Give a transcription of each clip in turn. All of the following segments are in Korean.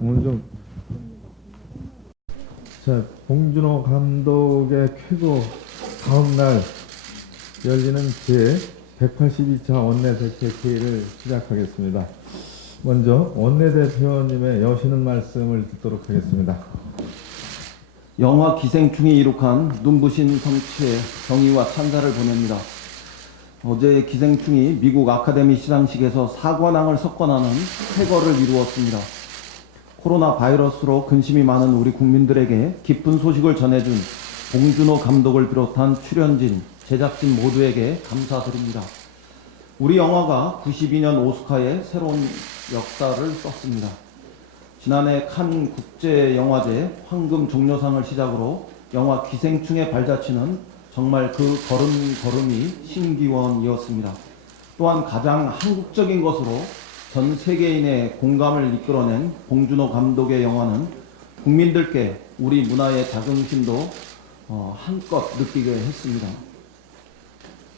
오늘 좀, 자, 봉준호 감독의 쾌거 다음날 열리는 제 182차 원내대책회의를 시작하겠습니다. 먼저 원내대표님의 여시는 말씀을 듣도록 하겠습니다. 영화 기생충이 이룩한 눈부신 성취에 경의와 찬사를 보냅니다. 어제 기생충이 미국 아카데미 시상식에서 사관왕을 석권하는 쾌거를 이루었습니다. 코로나 바이러스로 근심이 많은 우리 국민들에게 기쁜 소식을 전해준 봉준호 감독을 비롯한 출연진, 제작진 모두에게 감사드립니다. 우리 영화가 92년 오스카에 새로운 역사를 썼습니다. 지난해 칸 국제영화제 황금 종려상을 시작으로 영화 기생충의 발자취는 정말 그 걸음걸음이 신기원이었습니다. 또한 가장 한국적인 것으로 전 세계인의 공감을 이끌어낸 봉준호 감독의 영화는 국민들께 우리 문화의 자긍심도 한껏 느끼게 했습니다.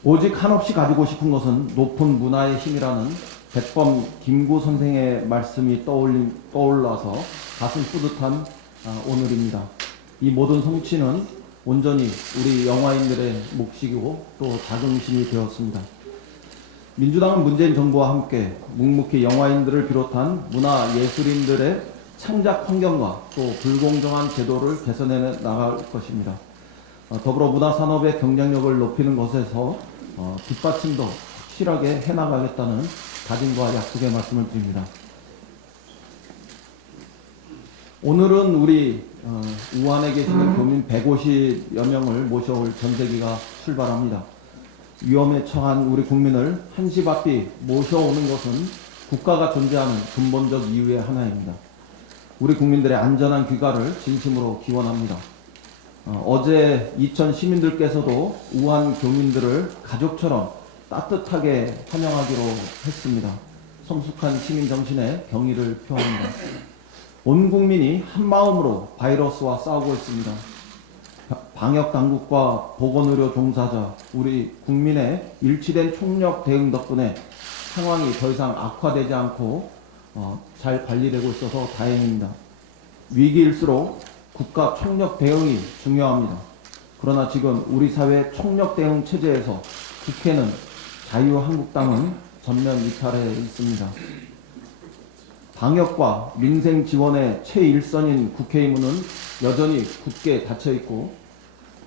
오직 한없이 가지고 싶은 것은 높은 문화의 힘이라는 백범 김구 선생의 말씀이 떠올라서 가슴 뿌듯한 오늘입니다. 이 모든 성취는 온전히 우리 영화인들의 몫이고 또 자긍심이 되었습니다. 민주당은 문재인 정부와 함께 묵묵히 영화인들을 비롯한 문화예술인들의 창작 환경과 또 불공정한 제도를 개선해 나갈 것입니다. 더불어 문화산업의 경쟁력을 높이는 것에서 뒷받침도 확실하게 해나가겠다는 다짐과 약속의 말씀을 드립니다. 오늘은 우리 우한에 계시는 교민 150여 명을 모셔올 전대기가 출발합니다. 위험에 처한 우리 국민을 한시 바삐 모셔오는 것은 국가가 존재하는 근본적 이유의 하나입니다. 우리 국민들의 안전한 귀가를 진심으로 기원합니다. 어제 이천 시민들께서도 우한 교민들을 가족처럼 따뜻하게 환영하기로 했습니다. 성숙한 시민 정신에 경의를 표합니다. 온 국민이 한마음으로 바이러스와 싸우고 있습니다. 방역 당국과 보건의료 종사자, 우리 국민의 일치된 총력 대응 덕분에 상황이 더 이상 악화되지 않고 잘 관리되고 있어서 다행입니다. 위기일수록 국가 총력 대응이 중요합니다. 그러나 지금 우리 사회 총력 대응 체제에서 국회는 자유한국당은 전면 이탈해 있습니다. 방역과 민생 지원의 최일선인 국회의문은 여전히 굳게 닫혀있고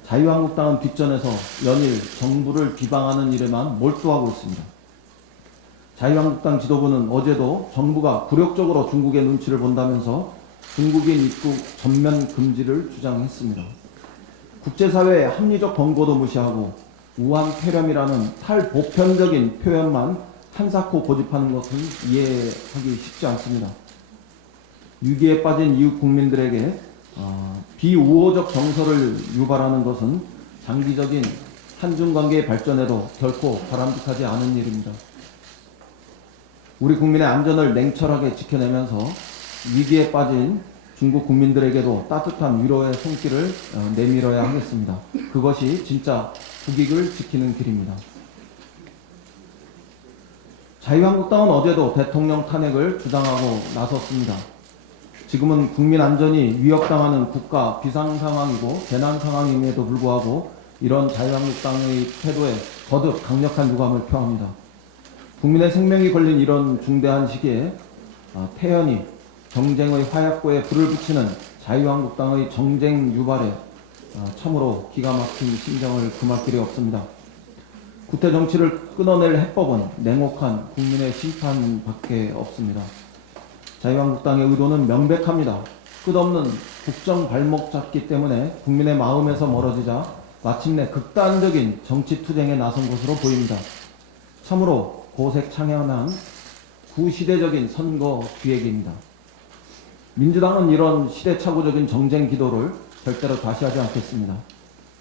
자유한국당은 뒷전에서 연일 정부를 비방하는 일에만 몰두하고 있습니다. 자유한국당 지도부는 어제도 정부가 굴욕적으로 중국의 눈치를 본다면서 중국인 입국 전면 금지를 주장했습니다. 국제사회의 합리적 권고도 무시하고 우한 폐렴이라는 탈보편적인 표현만 한사코 고집하는 것은 이해하기 쉽지 않습니다. 위기에 빠진 이웃 국민들에게 비우호적 정서를 유발하는 것은 장기적인 한중관계의 발전에도 결코 바람직하지 않은 일입니다. 우리 국민의 안전을 냉철하게 지켜내면서 위기에 빠진 중국 국민들에게도 따뜻한 위로의 손길을 내밀어야 하겠습니다. 그것이 진짜 국익을 지키는 길입니다. 자유한국당은 어제도 대통령 탄핵을 주장하고 나섰습니다. 지금은 국민 안전이 위협당하는 국가 비상 상황이고 재난 상황임에도 불구하고 이런 자유한국당의 태도에 거듭 강력한 유감을 표합니다. 국민의 생명이 걸린 이런 중대한 시기에 태연히 경쟁의 화약고에 불을 붙이는 자유한국당의 정쟁 유발에 참으로 기가 막힌 심정을 금할 길이 없습니다. 구태 정치를 끊어낼 해법은 냉혹한 국민의 심판밖에 없습니다. 자유한국당의 의도는 명백합니다. 끝없는 국정 발목 잡기 때문에 국민의 마음에서 멀어지자 마침내 극단적인 정치 투쟁에 나선 것으로 보입니다. 참으로 고색창연한 구시대적인 선거 기획입니다. 민주당은 이런 시대착오적인 정쟁 기도를 절대로 좌시하지 않겠습니다.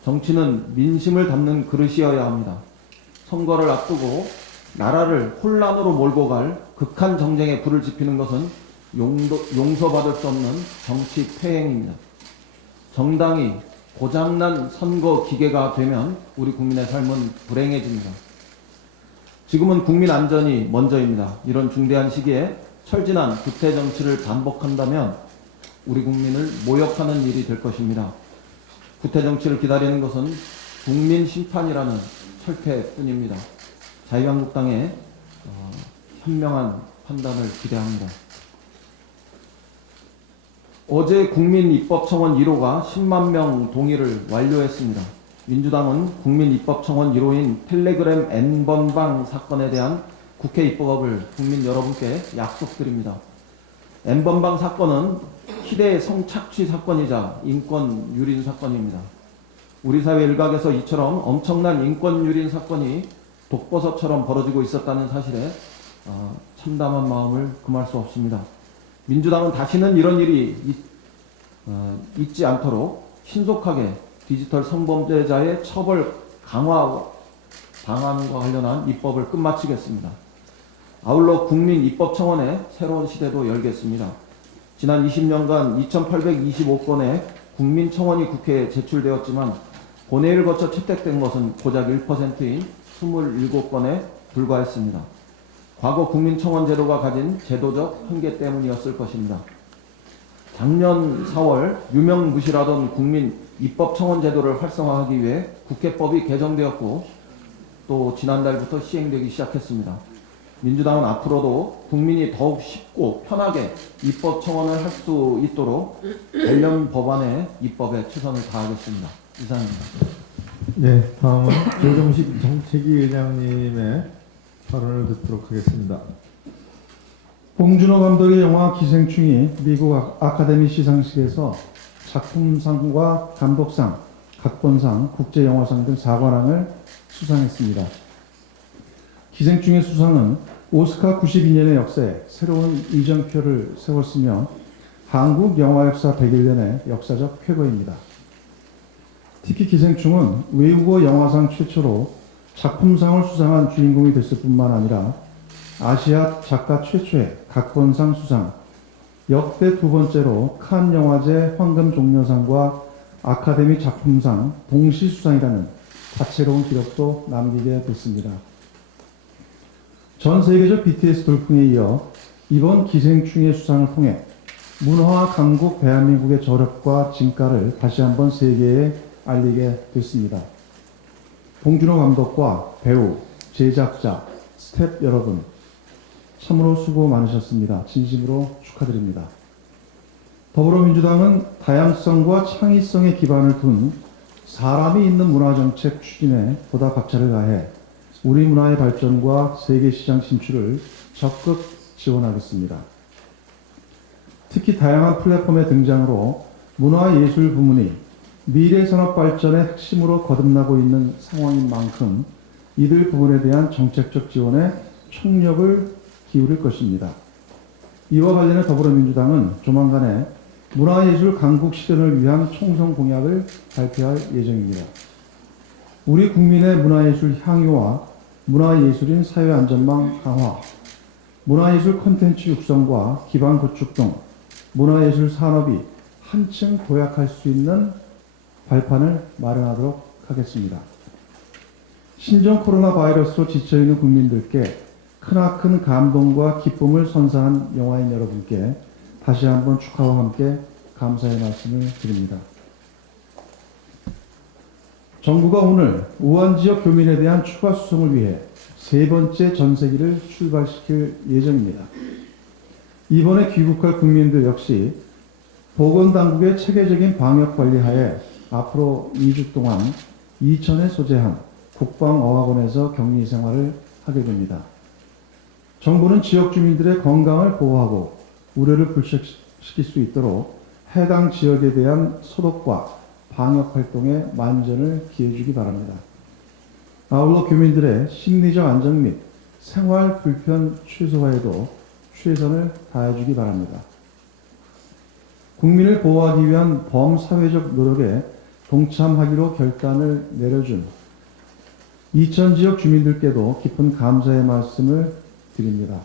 정치는 민심을 담는 그릇이어야 합니다. 선거를 앞두고 나라를 혼란으로 몰고 갈 극한 정쟁에 불을 지피는 것은 용서받을 수 없는 정치 폐행입니다. 정당이 고장난 선거 기계가 되면 우리 국민의 삶은 불행해집니다. 지금은 국민 안전이 먼저입니다. 이런 중대한 시기에 철진한 구태 정치를 반복한다면 우리 국민을 모욕하는 일이 될 것입니다. 구태 정치를 기다리는 것은 국민 심판이라는 철퇴뿐입니다. 자유한국당의 현명한 판단을 기대합니다. 어제 국민입법청원 1호가 10만 명 동의를 완료했습니다. 민주당은 국민입법청원 1호인 텔레그램 N번방 사건에 대한 국회 입법을 국민 여러분께 약속드립니다. N번방 사건은 희대의 성착취 사건이자 인권 유린 사건입니다. 우리 사회 일각에서 이처럼 엄청난 인권 유린 사건이 독버섯처럼 벌어지고 있었다는 사실에 참담한 마음을 금할 수 없습니다. 민주당은 다시는 이런 일이 있지 않도록 신속하게 디지털 성범죄자의 처벌 강화 방안과 관련한 입법을 끝마치겠습니다. 아울러 국민입법청원의 새로운 시대도 열겠습니다. 지난 20년간 2,825건의 국민청원이 국회에 제출되었지만 본회의를 거쳐 채택된 것은 고작 1%인 27건에 불과했습니다. 과거 국민청원 제도가 가진 제도적 한계 때문이었을 것입니다. 작년 4월 유명무실하던 국민입법청원 제도를 활성화하기 위해 국회법이 개정되었고 또 지난달부터 시행되기 시작했습니다. 민주당은 앞으로도 국민이 더욱 쉽고 편하게 입법 청원을 할 수 있도록 관련 법안의 입법에 최선을 다하겠습니다. 이상입니다. 네, 다음은 조정식 정책위 의장님의 발언을 듣도록 하겠습니다. 봉준호 감독의 영화 기생충이 미국 아카데미 시상식에서 작품상과 감독상, 각본상, 국제영화상 등 4관왕을 수상했습니다. 기생충의 수상은 오스카 92년의 역사에 새로운 이정표를 세웠으며 한국 영화 역사 101년의 역사적 쾌거입니다. 특히 기생충은 외국어 영화상 최초로 작품상을 수상한 주인공이 됐을 뿐만 아니라 아시아 작가 최초의 각본상 수상, 역대 두 번째로 칸 영화제 황금 종려상과 아카데미 작품상 동시 수상이라는 다채로운 기록도 남기게 됐습니다. 전 세계적 BTS 돌풍에 이어 이번 기생충의 수상을 통해 문화 강국 대한민국의 저력과 진가를 다시 한번 세계에 알리게 됐습니다. 봉준호 감독과 배우, 제작자, 스태프 여러분 참으로 수고 많으셨습니다. 진심으로 축하드립니다. 더불어민주당은 다양성과 창의성에 기반을 둔 사람이 있는 문화정책 추진에 보다 박차를 가해 우리 문화의 발전과 세계시장 진출을 적극 지원하겠습니다. 특히 다양한 플랫폼의 등장으로 문화예술 부문이 미래산업 발전의 핵심으로 거듭나고 있는 상황인 만큼 이들 부분에 대한 정책적 지원에 총력을 기울일 것입니다. 이와 관련해 더불어민주당은 조만간에 문화예술 강국 실현을 위한 총선 공약을 발표할 예정입니다. 우리 국민의 문화예술 향유와 문화예술인 사회안전망 강화, 문화예술 콘텐츠 육성과 기반 구축 등 문화예술 산업이 한층 도약할 수 있는 발판을 마련하도록 하겠습니다. 신종 코로나 바이러스로 지쳐있는 국민들께 크나큰 감동과 기쁨을 선사한 영화인 여러분께 다시 한번 축하와 함께 감사의 말씀을 드립니다. 정부가 오늘 우한지역 교민에 대한 추가 수송을 위해 세 번째 전세기를 출발시킬 예정입니다. 이번에 귀국할 국민들 역시 보건당국의 체계적인 방역관리하에 앞으로 2주 동안 이천에 소재한 국방어학원에서 격리 생활을 하게 됩니다. 정부는 지역 주민들의 건강을 보호하고 우려를 불식시킬 수 있도록 해당 지역에 대한 소독과 방역 활동에 만전을 기해주기 바랍니다. 아울러 교민들의 심리적 안정 및 생활 불편 최소화에도 최선을 다해주기 바랍니다. 국민을 보호하기 위한 범사회적 노력에 동참하기로 결단을 내려준 이천 지역 주민들께도 깊은 감사의 말씀을 드립니다.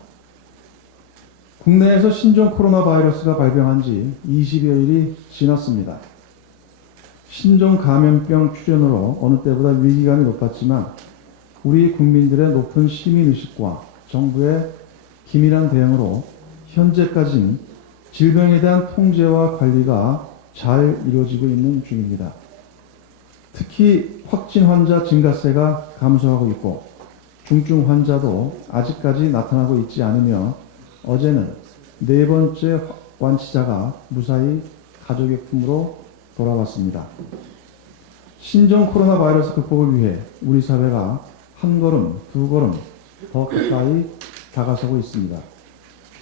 국내에서 신종 코로나 바이러스가 발병한 지 20여일이 지났습니다. 신종 감염병 출현으로 어느 때보다 위기감이 높았지만 우리 국민들의 높은 시민의식과 정부의 기민한 대응으로 현재까지는 질병에 대한 통제와 관리가 잘 이루어지고 있는 중입니다. 특히 확진 환자 증가세가 감소하고 있고 중증 환자도 아직까지 나타나고 있지 않으며 어제는 네 번째 완치자가 무사히 가족의 품으로 돌아왔습니다. 신종 코로나 바이러스 극복을 위해 우리 사회가 한 걸음, 두 걸음 더 가까이 다가서고 있습니다.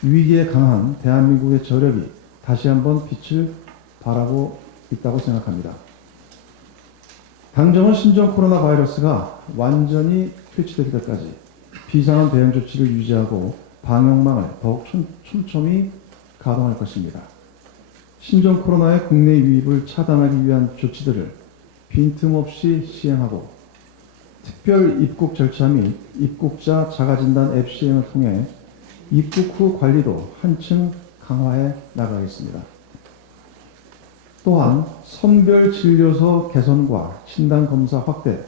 위기에 강한 대한민국의 저력이 다시 한번 빛을 발하고 있다고 생각합니다. 당정은 신종 코로나 바이러스가 완전히 퇴치되기 때까지 비상한 대응 조치를 유지하고 방역망을 더욱 촘촘히 가동할 것입니다. 신종 코로나의 국내 유입을 차단하기 위한 조치들을 빈틈없이 시행하고 특별 입국 절차 및 입국자 자가진단 앱 시행을 통해 입국 후 관리도 한층 강화해 나가겠습니다. 또한 선별진료소 개선과 진단검사 확대,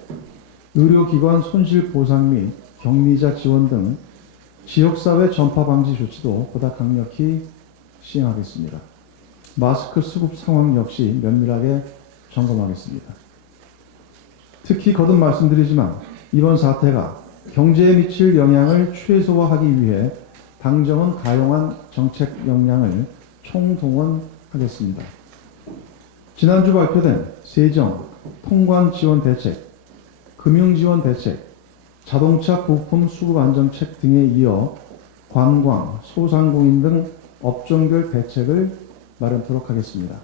의료기관 손실보상 및 격리자 지원 등 지역사회 전파 방지 조치도 보다 강력히 시행하겠습니다. 마스크 수급 상황 역시 면밀하게 점검하겠습니다. 특히 거듭 말씀드리지만 이번 사태가 경제에 미칠 영향을 최소화하기 위해 당정은 가용한 정책 역량을 총동원하겠습니다. 지난주 발표된 세정, 통관 지원 대책, 금융 지원 대책, 자동차 부품 수급 안정책 등에 이어 관광, 소상공인 등 업종별 대책을 마련토록 하겠습니다.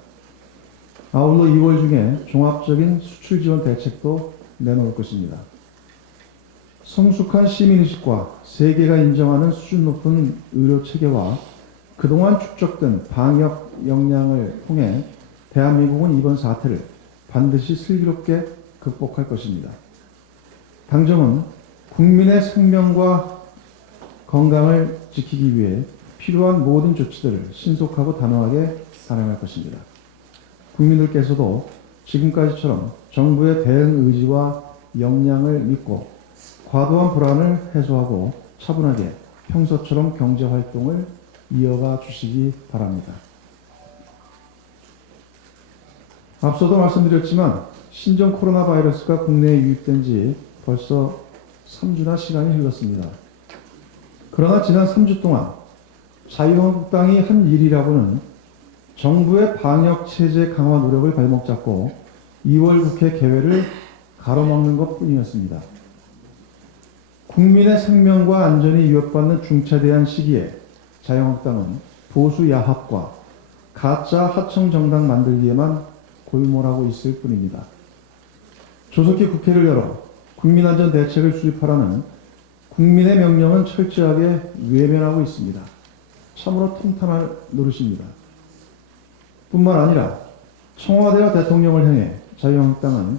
아울러 2월 중에 종합적인 수출 지원 대책도 내놓을 것입니다. 성숙한 시민의식과 세계가 인정하는 수준 높은 의료 체계와 그동안 축적된 방역 역량을 통해 대한민국은 이번 사태를 반드시 슬기롭게 극복할 것입니다. 당정은 국민의 생명과 건강을 지키기 위해 필요한 모든 조치들을 신속하고 단호하게 단행할 것입니다. 국민들께서도 지금까지처럼 정부의 대응 의지와 역량을 믿고 과도한 불안을 해소하고 차분하게 평소처럼 경제활동을 이어가 주시기 바랍니다. 앞서도 말씀드렸지만 신종 코로나 바이러스가 국내에 유입된 지 벌써 3주나 시간이 흘렀습니다. 그러나 지난 3주 동안 자유한국당이 한 일이라고는 정부의 방역체제 강화 노력을 발목 잡고 2월 국회 개회를 가로막는 것 뿐이었습니다. 국민의 생명과 안전이 위협받는 중차대한 시기에 자유한국당은 보수 야합과 가짜 하청 정당 만들기에만 골몰하고 있을 뿐입니다. 조속히 국회를 열어 국민안전 대책을 수립하라는 국민의 명령은 철저하게 외면하고 있습니다. 참으로 통탄할 노릇입니다. 뿐만 아니라 청와대와 대통령을 향해 자유한국당은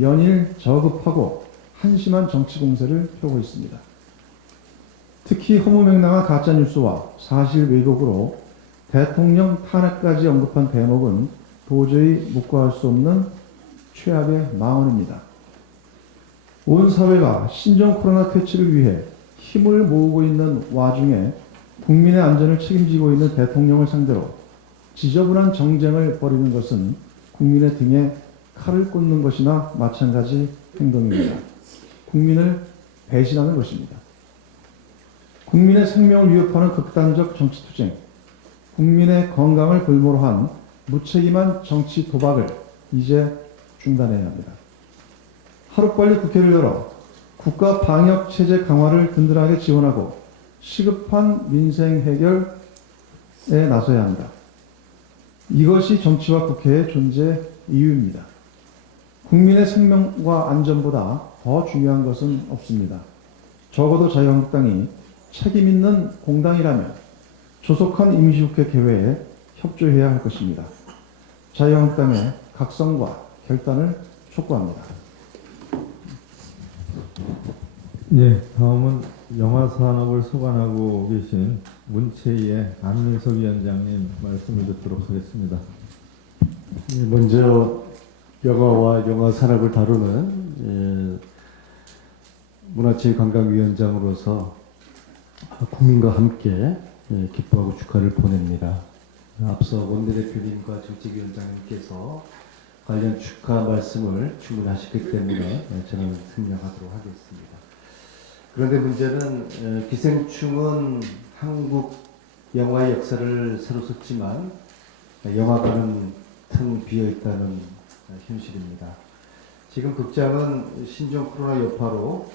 연일 저급하고 한심한 정치 공세를 펴고 있습니다. 특히 허무맹랑한 가짜뉴스와 사실 왜곡으로 대통령 탄핵까지 언급한 대목은 도저히 묵과할 수 없는 최악의 망언입니다. 온 사회가 신종 코로나 퇴치를 위해 힘을 모으고 있는 와중에 국민의 안전을 책임지고 있는 대통령을 상대로 지저분한 정쟁을 벌이는 것은 국민의 등에 칼을 꽂는 것이나 마찬가지 행동입니다. 국민을 배신하는 것입니다. 국민의 생명을 위협하는 극단적 정치투쟁, 국민의 건강을 볼모로 한 무책임한 정치 도박을 이제 중단해야 합니다. 하루빨리 국회를 열어 국가 방역 체제 강화를 든든하게 지원하고 시급한 민생 해결에 나서야 합니다. 이것이 정치와 국회의 존재 이유입니다. 국민의 생명과 안전보다 더 중요한 것은 없습니다. 적어도 자유한국당이 책임 있는 공당이라면 조속한 임시국회 개회에 협조해야 할 것입니다. 자유한국당의 각성과 결단을 촉구합니다. 네, 다음은 영화산업을 소관하고 계신 문체위의 안민석 위원장님 말씀을 듣도록 하겠습니다. 먼저 영화와 영화 산업을 다루는 문화체육관광위원장으로서 국민과 함께 기뻐하고 축하를 보냅니다. 앞서 원내대표님과 정책위원장님께서 관련 축하 말씀을 충분히 하셨기 때문에 저는 승명하도록 하겠습니다. 그런데 문제는 기생충은 한국 영화의 역사를 새로 썼지만 영화관은 텅 비어 있다는 현실입니다. 지금 극장은 신종 코로나 여파로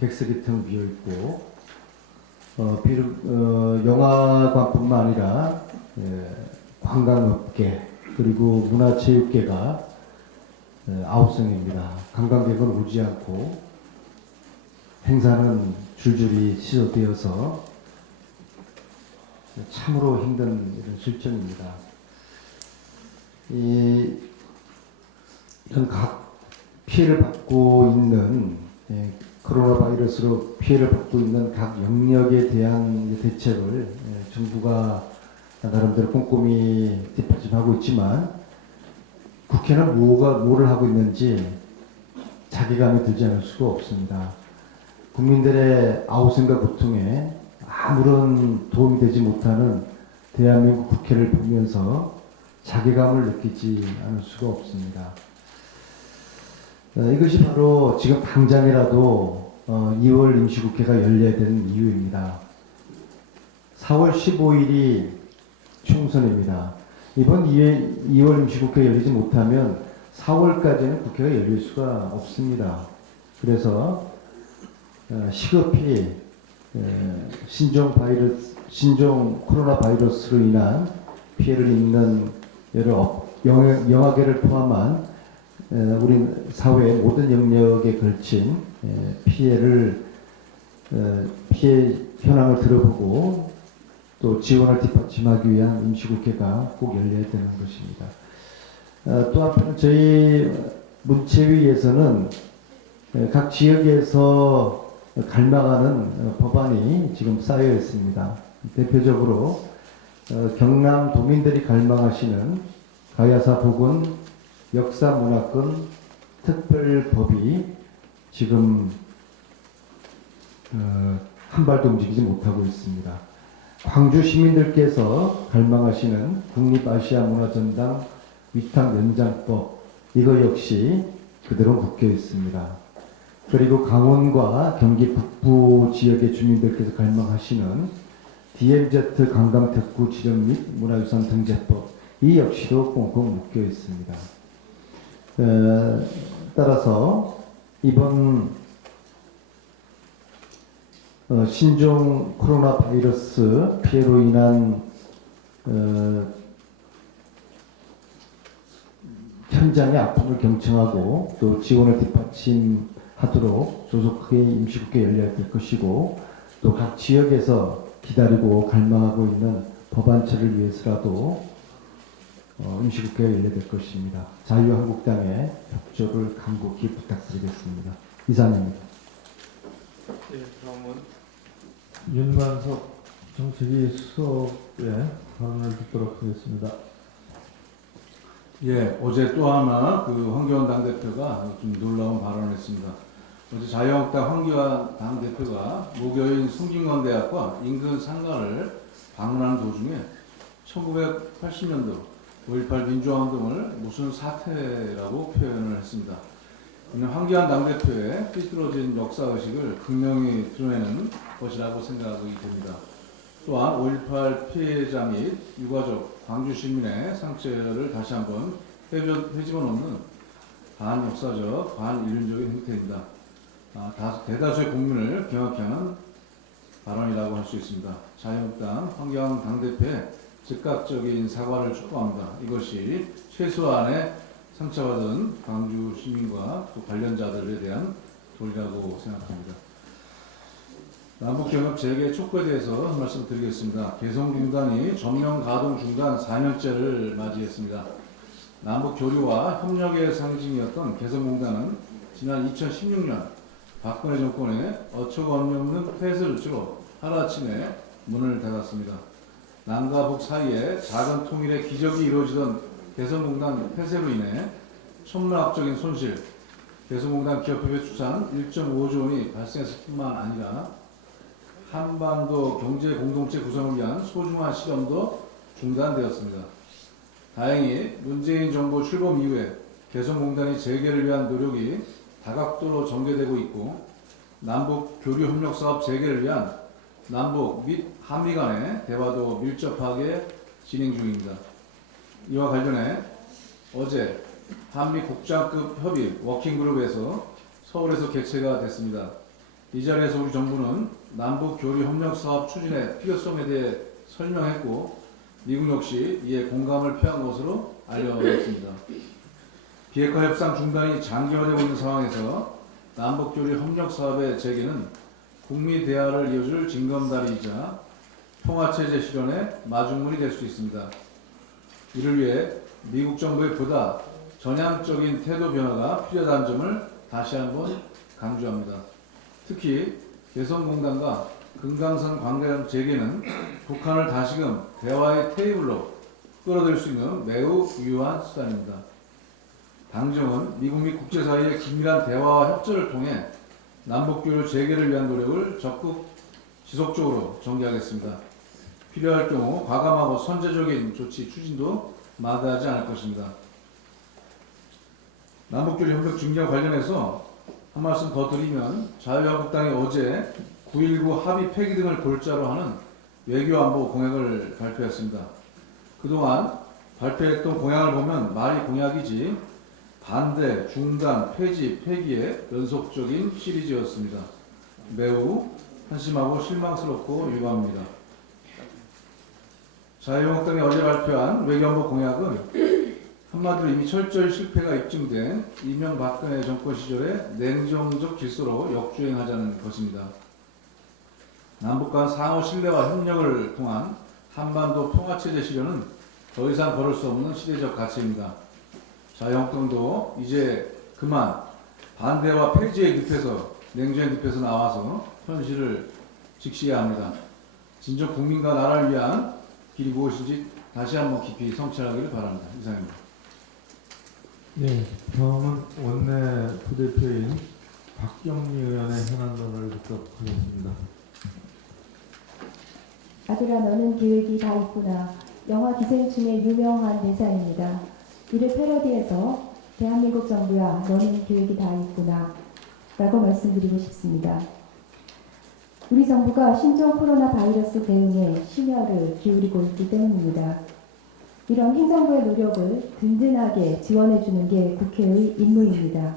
객석이 텅 비어 있고 비록 영화관뿐만 아니라 관광업계 그리고 문화체육계가 아웃성입니다. 관광객은 오지 않고 행사는 줄줄이 취소되어서 참으로 힘든 이런 실정입니다. 이런 각 피해를 받고 있는 코로나 바이러스로 피해를 받고 있는 각 영역에 대한 대책을 정부가 나름대로 꼼꼼히 뒷받침하고 있지만 국회는 뭐를 하고 있는지 자괴감이 들지 않을 수가 없습니다. 국민들의 아우성과 고통에 아무런 도움이 되지 못하는 대한민국 국회를 보면서 자괴감을 느끼지 않을 수가 없습니다. 이것이 바로 지금 당장이라도 2월 임시국회가 열려야 되는 이유입니다. 4월 15일이 총선입니다. 이번 2월 임시국회 열리지 못하면 4월까지는 국회가 열릴 수가 없습니다. 그래서 시급히 신종 코로나 바이러스로 인한 피해를 입는 여러 영화계를 포함한 우리 사회의 모든 영역에 걸친 피해 현황을 들어보고 또 지원을 뒷받침하기 위한 임시국회가 꼭 열려야 되는 것입니다. 또 한편 저희 문체위에서는 각 지역에서 갈망하는 법안이 지금 쌓여 있습니다. 대표적으로 경남 도민들이 갈망하시는 가야사 복원 역사문화권 특별법이 지금 한 발도 움직이지 못하고 있습니다. 광주 시민들께서 갈망하시는 국립아시아문화전당 위탁 연장법 이거 역시 그대로 묶여 있습니다. 그리고 강원과 경기 북부 지역의 주민들께서 갈망하시는 DMZ 관광특구 지정 및 문화유산 등재법 이 역시도 꽁꽁 묶여 있습니다. 따라서 이번 신종 코로나 바이러스 피해로 인한 현장의 아픔을 경청하고 또 지원을 뒷받침하도록 조속하게 임시국회 열려야 될 것이고 또 각 지역에서 기다리고 갈망하고 있는 법안처를 위해서라도 임시국회가 열려야 될 것입니다. 자유한국당의 협조를 간곡히 부탁드리겠습니다. 이상입니다. 예, 다음은 윤만석 정책위 수석의 발언을 듣도록 하겠습니다. 예, 어제 또 하나 황교안 당대표가 좀 놀라운 발언을 했습니다. 어제 자유한국당 황교안 당대표가 모교인 성균관대학과 인근 상가를 방문하는 도중에 1980년도 5.18 민주화운동을 무슨 사태라고 표현을 했습니다. 이는 황교안 당대표의 삐뚤어진 역사의식을 극명히 드러내는 것이라고 생각이 됩니다. 또한 5.18 피해자 및 유가족, 광주 시민의 상처를 다시 한번 헤집어 놓는 반역사적, 반인륜적인 행태입니다. 대다수의 국민을 경악케 하는 발언이라고 할 수 있습니다. 자유한국당 황교안 당대표의 즉각적인 사과를 촉구합니다. 이것이 최소한의 상처받은 광주 시민과 또 관련자들에 대한 도리라고 생각합니다. 남북경협 재개 촉구에 대해서 말씀드리겠습니다. 개성공단이 전면 가동 중단 4년째를 맞이했습니다. 남북 교류와 협력의 상징이었던 개성공단은 지난 2016년 박근혜 정권의 어처구니 없는 폐쇄를 주로 하루아침에 문을 닫았습니다. 남과 북 사이에 작은 통일의 기적이 이루어지던 개성공단 폐쇄로 인해 천문학적인 손실, 개성공단 기업협회 추산 1.5조 원이 발생했을 뿐만 아니라 한반도 경제 공동체 구성을 위한 소중한 실험도 중단되었습니다. 다행히 문재인 정부 출범 이후에 개성공단의 재개를 위한 노력이 다각도로 전개되고 있고 남북 교류 협력 사업 재개를 위한 남북 및 한미 간의 대화도 밀접하게 진행 중입니다. 이와 관련해 어제 한미 국장급 협의 워킹그룹에서 서울에서 개최가 됐습니다. 이 자리에서 우리 정부는 남북 교류 협력 사업 추진의 필요성에 대해 설명했고 미국 역시 이에 공감을 표한 것으로 알려졌습니다. 비핵화 협상 중단이 장기화되고 있는 상황에서 남북 교류 협력 사업의 재개는 북미 대화를 이어줄 징검다리이자 통화체제 실현의 마중물이 될 수 있습니다. 이를 위해 미국 정부의 보다 전향적인 태도 변화가 필요하다는 점을 다시 한번 강조합니다. 특히 개성공단과 금강산 관계장 재개는 북한을 다시금 대화의 테이블로 끌어들일 수 있는 매우 유효한 수단입니다. 당정은 미국 및 국제사회의 긴밀한 대화와 협조를 통해 남북교류 재개를 위한 노력을 적극 지속적으로 전개하겠습니다. 필요할 경우 과감하고 선제적인 조치 추진도 마다하지 않을 것입니다. 남북교류 협력 증진과 관련해서 한 말씀 더 드리면 자유한국당이 어제 9.19 합의 폐기 등을 골자로 하는 외교안보 공약을 발표했습니다. 그동안 발표했던 공약을 보면 말이 공약이지 반대, 중단, 폐지, 폐기의 연속적인 시리즈였습니다. 매우 한심하고 실망스럽고 유감입니다. 자유한국당이 어제 발표한 외교안보 공약은 한마디로 이미 철저히 실패가 입증된 이명박근혜 정권 시절의 냉정적 질서로 역주행하자는 것입니다. 남북 간 상호 신뢰와 협력을 통한 한반도 평화체제 실현은 더 이상 걸을 수 없는 시대적 가치입니다. 자유한국당도 이제 그만 반대와 폐지의 늪에서 냉전의 늪에서 나와서 현실을 직시해야 합니다. 진정 국민과 나라를 위한 길이 무엇인지 다시 한번 깊이 성찰하기를 바랍니다. 이상입니다. 네, 다음은 원내 부대표인 박경리 의원의 현안론을 듣도록 하겠습니다. 아들아 너는 계획이 다 있구나. 영화 기생충의 유명한 대사입니다. 이를 패러디해서 대한민국 정부야 너는 계획이 다 있구나 라고 말씀드리고 싶습니다. 우리 정부가 신종 코로나 바이러스 대응에 심혈을 기울이고 있기 때문입니다. 이런 행정부의 노력을 든든하게 지원해주는 게 국회의 임무입니다.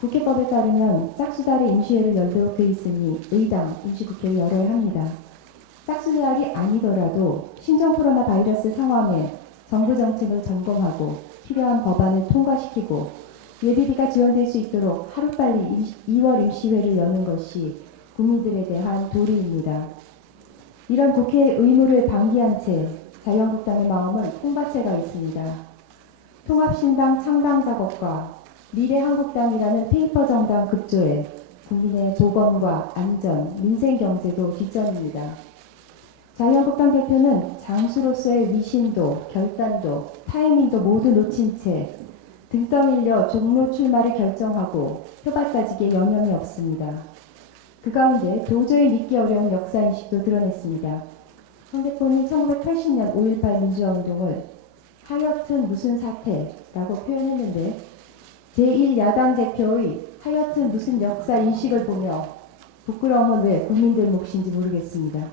국회법에 따르면 짝수달의 임시회를 열도록 돼 있으니 의당 임시국회를 열어야 합니다. 짝수달이 아니더라도 신종 코로나 바이러스 상황에 정부 정책을 점검하고 필요한 법안을 통과시키고 예비비가 지원될 수 있도록 하루빨리 2월 임시회를 여는 것이 국민들에 대한 도리입니다. 이런 국회의 의무를 방기한 채 자유한국당의 마음은 혼밭에가 있습니다. 통합신당 창당 작업과 미래한국당이라는 페이퍼 정당 급조에 국민의 보건과 안전, 민생경제도 뒷전입니다. 자유한국당 대표는 장수로서의 위신도, 결단도, 타이밍도 모두 놓친 채 등 떠밀려 종로 출마를 결정하고 표밭다지기에 여념이 없습니다. 그 가운데 도저히 믿기 어려운 역사인식도 드러냈습니다. 송 대표는 1980년 5.18 민주화운동을 하여튼 무슨 사태라고 표현했는데 제1야당 대표의 하여튼 무슨 역사인식을 보며 부끄러움은 왜 국민들 몫인지 모르겠습니다.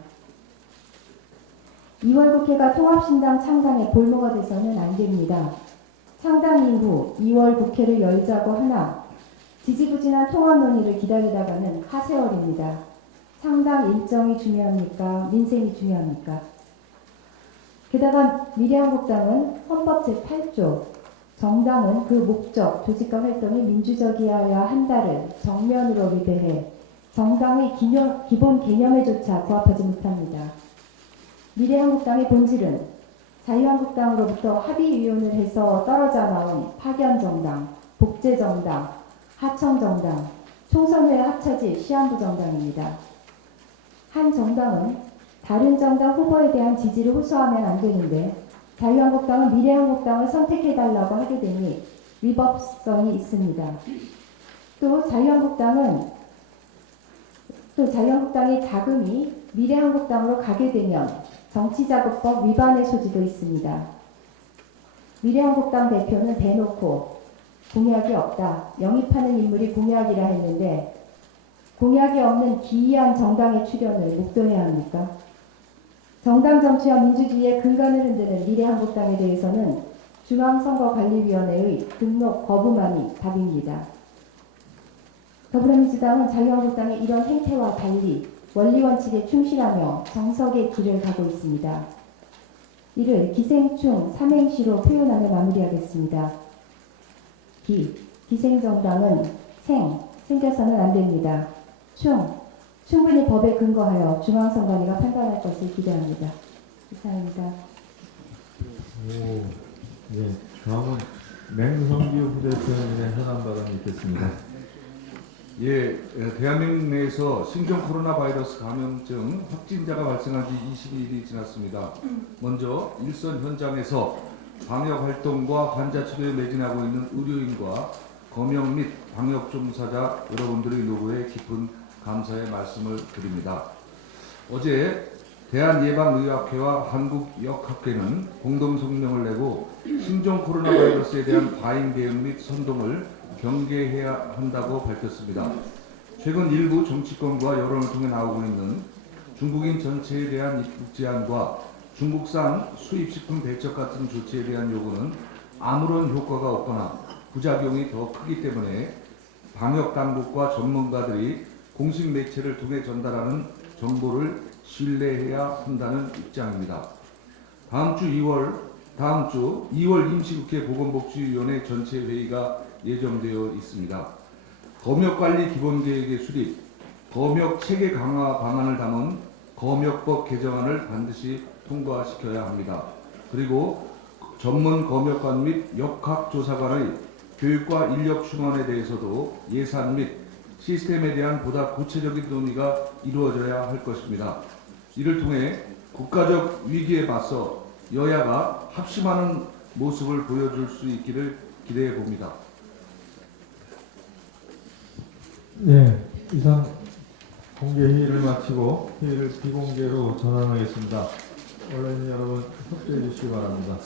2월 국회가 통합신당 창당의 볼모가 돼서는 안 됩니다. 창당 이후 2월 국회를 열자고 하나 지지부진한 통합 논의를 기다리다가는 하세월입니다. 창당 일정이 중요합니까? 민생이 중요합니까? 게다가 미래한국당은 헌법 제8조 정당은 그 목적, 조직과 활동이 민주적이어야 한다를 정면으로 위배해 정당의 기본 개념에조차 부합하지 못합니다. 미래한국당의 본질은 자유한국당으로부터 합의위원을 해서 떨어져 나온 파견정당, 복제정당, 하청정당, 총선회에 합쳐질 시한부정당입니다. 한 정당은 다른 정당 후보에 대한 지지를 호소하면 안 되는데 자유한국당은 미래한국당을 선택해달라고 하게 되니 위법성이 있습니다. 또 자유한국당은 또 자유한국당의 자금이 미래한국당으로 가게 되면 정치자금법 위반의 소지도 있습니다. 미래한국당 대표는 대놓고 공약이 없다, 영입하는 인물이 공약이라 했는데 공약이 없는 기이한 정당의 출현을 묵도해야 합니까? 정당 정치와 민주주의의 근간을 흔드는 미래한국당에 대해서는 중앙선거관리위원회의 등록 거부만이 답입니다. 더불어민주당은 자유한국당의 이런 행태와 달리 원리 원칙에 충실하며 정석의 길을 가고 있습니다. 이를 기생충 삼행시로 표현하며 마무리하겠습니다. 기생정당은 생겨서는 안 됩니다. 충분히 법에 근거하여 중앙선관위가 판단할 것을 기대합니다. 이상입니다. 오, 예, 다음은 맹성규 부대표님의 현안 발언이 있겠습니다. 예, 대한민국 내에서 신종 코로나 바이러스 감염증 확진자가 발생한 지 22일이 지났습니다. 먼저 일선 현장에서 방역 활동과 환자 치료에 매진하고 있는 의료인과 검역 및 방역 종사자 여러분들의 노고에 깊은 감사의 말씀을 드립니다. 어제 대한예방의학회와 한국역학회는 공동 성명을 내고 신종 코로나 바이러스에 대한 과잉 대응 및 선동을 경계해야 한다고 밝혔습니다. 최근 일부 정치권과 여론을 통해 나오고 있는 중국인 전체에 대한 입국 제한과 중국산 수입식품 배척 같은 조치에 대한 요구는 아무런 효과가 없거나 부작용이 더 크기 때문에 방역 당국과 전문가들이 공식 매체를 통해 전달하는 정보를 신뢰해야 한다는 입장입니다. 다음 주 2월 임시국회 보건복지위원회 전체 회의가 예정되어 있습니다. 검역관리 기본계획의 수립, 검역체계 강화 방안을 담은 검역법 개정안을 반드시 통과시켜야 합니다. 그리고 전문 검역관 및 역학조사관의 교육과 인력 충원에 대해서도 예산 및 시스템에 대한 보다 구체적인 논의가 이루어져야 할 것입니다. 이를 통해 국가적 위기에 맞서 여야가 합심하는 모습을 보여줄 수 있기를 기대해 봅니다. 네, 이상 공개 회의를 마치고 회의를 비공개로 전환하겠습니다. 언론인 여러분 협조해 주시기 바랍니다.